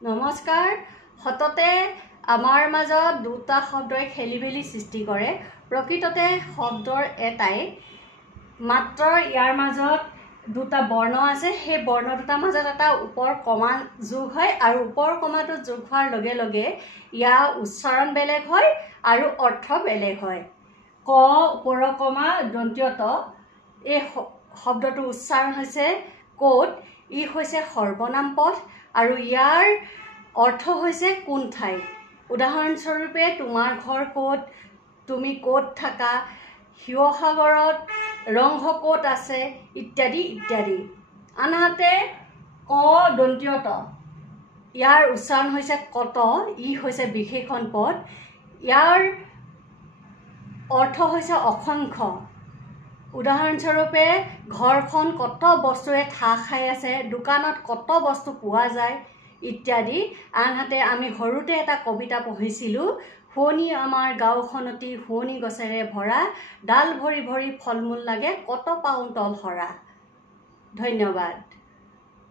নমস্কাৰ। হততে আমাৰ মাজত দুটা শব্দই খেলিমেলি সৃষ্টি কৰে। প্ৰকৃততে শব্দৰ এটাই, মাত্ৰ ইয়াৰ মাজত দুটা বৰ্ণ আছে। সেই বৰ্ণ দুটাৰ মাজত এটা ওপৰ কমা যোগ হয় আৰু ওপৰ কমাটো যোগ হোৱাৰ লগে লগে ইয়াৰ উচ্চাৰণ বেলেগ হয় আৰু অৰ্থ বেলেগ হয়। ক ওপৰ কমা দন্তীয় ত, এই শব্দটো উচ্চাৰণ হৈছে ক'ত। ই হৈছে সৰ্বনাম পদ আৰু ইয়াৰ অৰ্থ হৈছে কোন ঠাইত। উদাহৰণস্বৰূপে তোমাৰ ঘৰ ক'ত, তুমি ক'ত থাকা, শিৱসাগৰত ৰংঘৰ ক'ত আছে, ইত্যাদি ইত্যাদি। আনহাতে ক দন্তীয় ত, ইয়াৰ উচ্চাৰণ হৈছে কত। ই হৈছে বিশেষণ পদ। ইয়াৰ অৰ্থ হৈছে অসংখ্য। উদাহৰণস্বৰূপে ঘৰখন কত বস্তুৰে ঠাহ খাই আছে, দোকানত কত বস্তু পোৱা যায়, ইত্যাদি। আনহাতে আমি সৰুতে এটা কবিতা পঢ়িছিলোঁ, শুৱনি আমাৰ গাঁওখনতি শুৱনি গছেৰে ভৰা, ডাল ভৰি ভৰি ফল মূল লাগে, কত পাওঁ তল সৰা। ধন্যবাদ।